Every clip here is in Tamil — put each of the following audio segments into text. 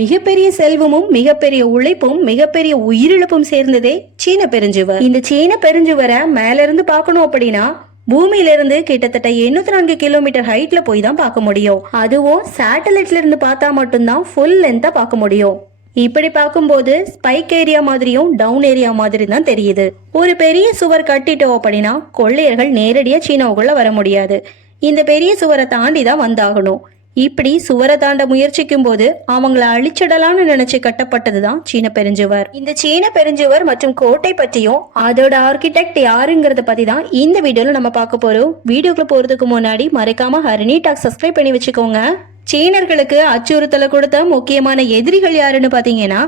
மிகப்பெரிய செல்வமும் மிகப்பெரிய உழைப்பும் மிகப்பெரிய உயிரிழப்பும் சேர்ந்ததே சீன பெருஞ்சுவர். இந்த சீன பெருஞ்சுவரை மேல இருந்து பார்க்கணும் அப்படின்னா பூமியில இருந்து கிட்டத்தட்ட எண்ணூத்தி நான்கு கிலோமீட்டர் ஹைட்ல போய் தான் பார்க்க முடியும். அதுவும் சேட்டலைட்ல இருந்து பார்த்தா மட்டும்தான் ஃபுல் லென்த்தா பார்க்க முடியும். இப்படி பார்க்கும்போது ஸ்பைக் ஏரியா மாதிரியும் டவுன் ஏரியா மாதிரி தான் தெரியுது. ஒரு பெரிய சுவர் கட்டிட்டோம் அப்படின்னா கொள்ளையர்கள் நேரடியா சீனாவுக்குள்ள வர முடியாது. இந்த பெரிய சுவரை தாண்டி தான் வந்தாகணும். இப்படி சுவரை தாண்ட முயற்சிக்கும் போது அவங்கள அழிச்சிடலாம்னு நினைச்சு கட்டப்பட்டதுதான் சீன பெருஞ்சுவர். இந்த சீன பெருஞ்சுவர் மற்றும் கோட்டை பற்றியும் அதோட ஆர்கிடெக்ட் யாருங்கிறத பத்தி தான் இந்த வீடியோல நம்ம பார்க்க போறோம். வீடியோக்குள்ள போறதுக்கு முன்னாடி மறைக்காம ஹரிணி டாக் சப்ஸ்கிரைப் பண்ணி வச்சுக்கோங்க. சீனர்களுக்கு அச்சுறுத்தலை கொடுத்த முக்கியமான எதிரிகள் யாருன்னு பாத்தீங்கன்னா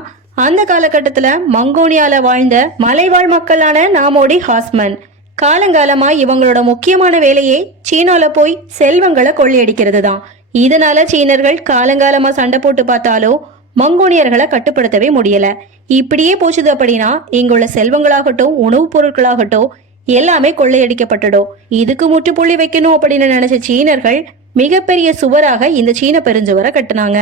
அந்த காலகட்டத்துல மங்கோனியால வாழ்ந்த மலைவாழ் மக்களான நாமோடி ஹாஸ்மன். காலங்காலமா இவங்களோட முக்கியமான வேலையே சீனால போய் செல்வங்களை கொள்ளையடிக்கிறது தான் இதனால சீனர்கள் காலங்காலமா சண்டை போட்டு பார்த்தாலும் மங்கோனியர்களை கட்டுப்படுத்தவே முடியல. இப்படியே போச்சுது அப்படின்னா இங்குள்ள செல்வங்களாகட்டும் உணவுப் பொருட்களாகட்டும் எல்லாமே கொள்ளையடிக்கப்பட்டுடும் இதுக்கு முற்றுப்புள்ளி வைக்கணும் அப்படின்னு நினைச்ச சீனர்கள் மிகப்பெரிய சுவராக இந்த சீன பெருஞ்சுவரை கட்டினாங்க.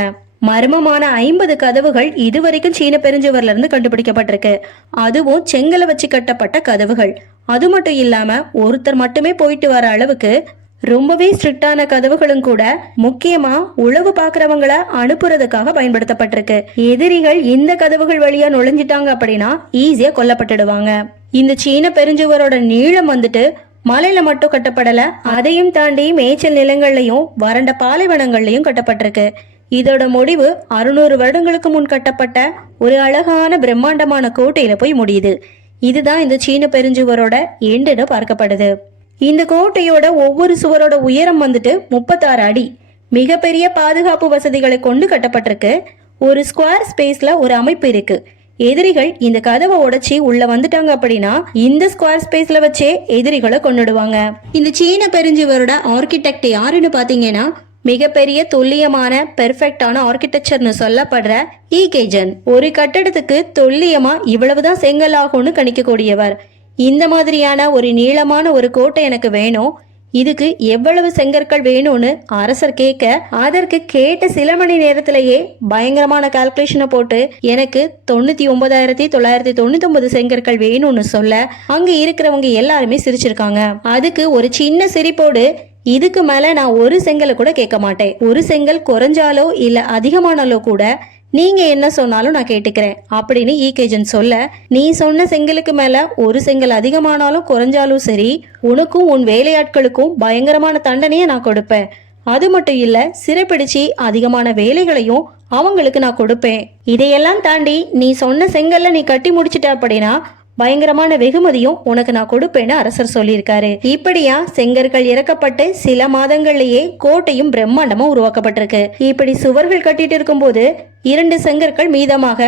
மர்மமான ஐம்பது கதவுகள் இதுவரைக்கும் சீன பெருஞ்சுவர்ல இருந்து கண்டுபிடிக்கப்பட்டிருக்கு. அதுவும் செங்கலை வச்சு கட்டப்பட்ட கதவுகள். அது மட்டும் இல்லாம ஒருத்தர் மட்டுமே போயிட்டு வர அளவுக்கு ரொம்பவே ஸ்ட்ரிக்டான கதவுகளும் கூட முக்கியமா உளவு பாக்குறவங்கள அனுப்புறதுக்காக பயன்படுத்தப்பட்டிருக்கு. எதிரிகள் இந்த கதவுகள் வழியா நுழைஞ்சிட்டாங்க அப்படின்னா ஈஸியா கொல்லப்பட்டுடுவாங்க. இந்த சீன பெருஞ்சுவரோட நீளம் வந்துட்டு மலையில மட்டும் கட்டப்படல அதையும் தாண்டி மேய்ச்சல் நிலங்கள்லயும் வறண்ட பாலைவனங்கள்லயும் கட்டப்பட்டிருக்கு. இதோட முடிவு அறுநூறு வருடங்களுக்கு முன் கட்டப்பட்ட ஒரு அழகான பிரம்மாண்டமான கோட்டையில போய் முடியுது. இதுதான் இந்த சீன பெருஞ்சுவரோட எண்டுன்னு பார்க்கப்படுது. இந்த கோட்டையோட ஒவ்வொரு சுவரோட உயரம் வந்துட்டு முப்பத்தாறு அடி. மிகப்பெரிய பாதுகாப்பு வசதிகளை கொண்டு கட்டப்பட்டிருக்கு. ஒரு ஸ்கொயர் ஸ்பேஸ்ல ஒரு அமைப்பு இருக்கு. எதிரிகள் இந்த கதவை உடைச்சி உள்ள வந்துட்டாங்க அப்படின்னா இந்த ஸ்கொயர் ஸ்பேஸ்ல வச்சே எதிரிகளை கொண்டுடுவாங்க இந்த சீன பெருஞ்சுவரோட ஆர்கிடெக்ட் யாருன்னு பாத்தீங்கன்னா மிகப்பெரிய துல்லியமான பெர்ஃபெக்டான ஆர்கிடெக்சர்னு சொல்லப்படுற ஈகேஜன் ஒரு கட்டடத்துக்கு துல்லியமா இவ்வளவுதான் செங்கல் ஆகும்னு கணிக்கக்கூடியவர். இந்த மாதிரியான ஒரு நீளமான ஒரு கோட்டை எனக்கு வேணும். இதுக்கு எவ்வளவு செங்கற்கள் வேணும்னு அரசர் கேட்க அதற்கு கேட்ட சில மணி நேரத்திலேயே பயங்கரமான கால்குலேஷனை போட்டு எனக்கு தொண்ணூத்தி ஒன்பதாயிரத்தி தொள்ளாயிரத்தி தொண்ணூத்தி ஒன்பது செங்கற்கள் வேணும்னு சொல்ல அங்க இருக்கிறவங்க எல்லாருமே சிரிச்சிருக்காங்க. அதுக்கு ஒரு சின்ன சிரிப்போடு இதுக்கு மேல நான் ஒரு செங்கலை கூட கேட்க மாட்டேன். ஒரு செங்கல் குறைஞ்சாலோ இல்ல அதிகமானாலோ கூட நீங்க என்ன சொன்னாலும் நான் கேட்டுக்கிறேன். அப்படின்னு ஈகேஜன் சொல்ல நீ சொன்ன செங்கலுக்கு மேல ஒரு செங்கல் அதிகமானாலும் குறைஞ்சாலும் சரி உனக்கும் உன் வேலையாட்களுக்கும் பயங்கரமான தண்டனையை நான் கொடுப்பேன். அது மட்டும் இல்ல சிறைப்பிடிச்சு அதிகமான வேலைகளையும் அவங்களுக்கு நான் கொடுப்பேன். இதையெல்லாம் தாண்டி நீ சொன்ன செங்கல்ல நீ கட்டி முடிச்சிட்ட அப்படின்னா பயங்கரமான வெகுமதியும் உனக்கு நான் கொடுப்பேன்னு அரசர் சொல்லியிருக்காரு. இப்படியா செங்கற்கள் இறக்கப்பட்டு சில மாதங்கள்லயே கோட்டையும் பிரம்மாண்டமா உருவாக்கப்பட்டிருக்கு. இப்படி சுவர்கள் கட்டிட்டு இருக்கும்போது இரண்டு செங்கற்கள் மீதமாக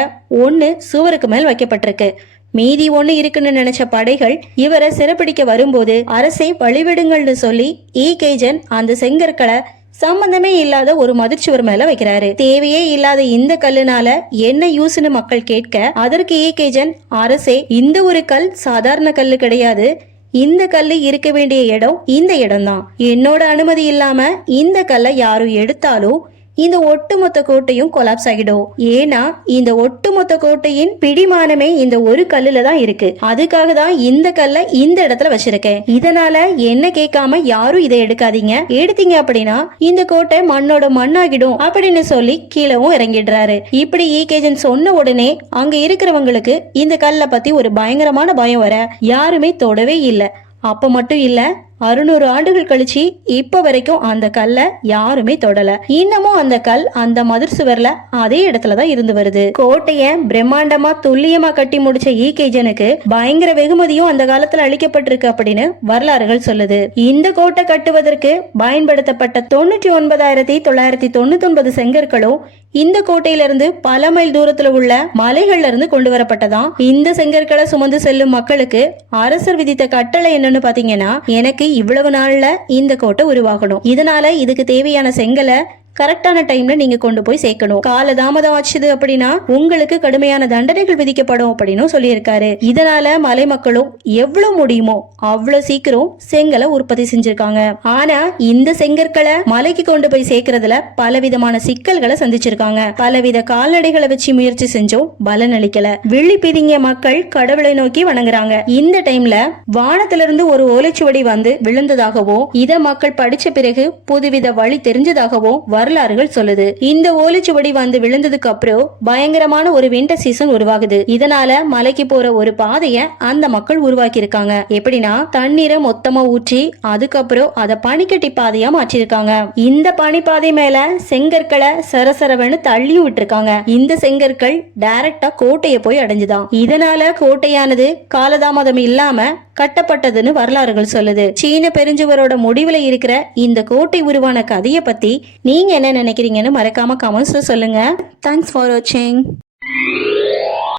ஒன்று சுவருக்கு மேல் வைக்கப்பட்டிருக்கு. மீதி ஒன்று இருக்குன்னு நினைச்ச படைகள் இவரை சிறப்பிடிக்க வரும்போது அரசை வழிவிடுங்கள்னு சொல்லி e. ஈ கேஜன் அந்த செங்கற்களை சம்பந்தமே இல்லாத ஒரு மதிர்ச்சுவர் மேல வைக்கிறாரு. தேவையே இல்லாத இந்த கல்லுனால என்ன யூஸ்னு மக்கள் கேட்க அதற்கு e. ஏகேஜன் அரசே இந்த ஒரு கல் சாதாரண கல்லு கிடையாது. இந்த கல்லு இருக்க வேண்டிய இடம் இந்த இடம்தான். என்னோட அனுமதி இல்லாம இந்த கல்லை யாரும் எடுத்தாலும் இந்த ஒட்டுமொத்த கோட்டையும் கொலாப்ஸ் ஆகிடும். ஏன்னா இந்த ஒட்டுமொத்த கோட்டையின் பிடிமானமே இந்த ஒரு கல்லுல தான் இருக்கு. அதுக்காக தான் இந்த கல்லை இந்த இடத்துல வச்சிருக்கேன். இதனால என்ன கேட்காம யாரும் இதை எடுக்காதீங்க. எடுத்தீங்க அப்படின்னா இந்த கோட்டை மண்ணோட மண்ணாகிடும் அப்படின்னு சொல்லி கீழவும் இறங்கிடுறாரு. இப்படி ஈகேஜன் சொன்ன உடனே அங்க இருக்கிறவங்களுக்கு இந்த கல்லை பத்தி ஒரு பயங்கரமான பயம் வர யாருமே தொடவே இல்லை. அப்ப மட்டும் இல்ல அறுநூறு ஆண்டுகள் கழிச்சு இப்ப வரைக்கும் அந்த கல்லை யாருமே தொடல. இன்னமும் அந்த கல் அந்த மதுர் சுவர்ல அதே இடத்துலதான் இருந்து வருது. கோட்டைய பிரம்மாண்டமா துல்லியமா கட்டி முடிச்ச ஈகேஜனுக்கு பயங்கர வெகுமதியும் அந்த காலத்துல அளிக்கப்பட்டிருக்கு அப்படின்னு வரலாறுகள் சொல்லுது. இந்த கோட்டை கட்டுவதற்கு பயன்படுத்தப்பட்ட தொண்ணூற்றி ஒன்பதாயிரத்தி தொள்ளாயிரத்தி தொண்ணூத்தி ஒன்பது செங்கற்களும் இந்த கோட்டையிலிருந்து பல மைல் தூரத்துல உள்ள மலைகள்ல இருந்து கொண்டு வரப்பட்டதாம். இந்த செங்கற்களை சுமந்து செல்லும் மக்களுக்கு அரசர் விதித்த கட்டளை என்னன்னு பாத்தீங்கன்னா எனக்கு இவ்வளவு நாள்ல இந்த கோட்டை உருவாகணும். இதனால இதுக்கு தேவையான செங்கலை கரெக்டான டைம்ல நீங்க கொண்டு போய் சேர்க்கணும். கால தாமதம் ஆச்சுது அப்படின்னா உங்களுக்கு கடுமையான தண்டனைகள் விதிக்கப்படும் அப்படின்னு சொல்லியிருக்காரு. இதனால மலை மக்களும் எவ்வளவு முடியுமோ அவ்வளவு சீக்கிரம் செங்கலை உற்பத்தி செஞ்சிருக்காங்க. ஆனா இந்த செங்கற்களை மலைக்கு கொண்டு போய் சேர்க்கறதுல பலவிதமான சிக்கல்களை சந்திச்சிருக்காங்க. பலவித கால்நடைகளை வச்சு முயற்சி செஞ்சும் பலன் அளிக்கல. விழி பிதிங்க மக்கள் கடவுளை நோக்கி வணங்குறாங்க. இந்த டைம்ல வானத்திலிருந்து ஒரு ஓலைச்சுவடி வந்து விழுந்ததாகவும் இத மக்கள் படிச்ச பிறகு புதுவித வழி தெரிஞ்சதாகவும் வரலாறுகள் சொல்லுது. இந்த ஓலைச்சுவடி வந்து விழுந்ததுக்கு அப்புறம் பயங்கரமான ஒரு விண்டர் சீசன் உருவாகுது. இதனால மலைக்கு போற ஒரு பாதைய அந்த மக்கள் உருவாக்கி இருக்காங்க எப்படின்னா தண்ணீரை மொத்தமா ஊற்றி அதுக்கப்புறம் அதை பனிக்கட்டி பாதையா மாற்றிருக்காங்க இந்த பனிப்பாதை மேல செங்கற்களை சரசரவன்னு தள்ளியும் விட்டுருக்காங்க. இந்த செங்கற்கள் டைரக்டா கோட்டையை போய் அடைஞ்சுதான். இதனால கோட்டையானது காலதாமதம் இல்லாம கட்டப்பட்டதுன்னு வரலாறுகள் சொல்லுது. சீன பெருஞ்சுவரோட முடிவுல இருக்கிற இந்த கோட்டை உருவான கதையை பத்தி நீங்க என்ன நினைக்கிறீங்கன்னு மறக்காம கமெண்ட்ஸ்ல சொல்லுங்க. தேங்க்ஸ் ஃபார் வாட்சிங்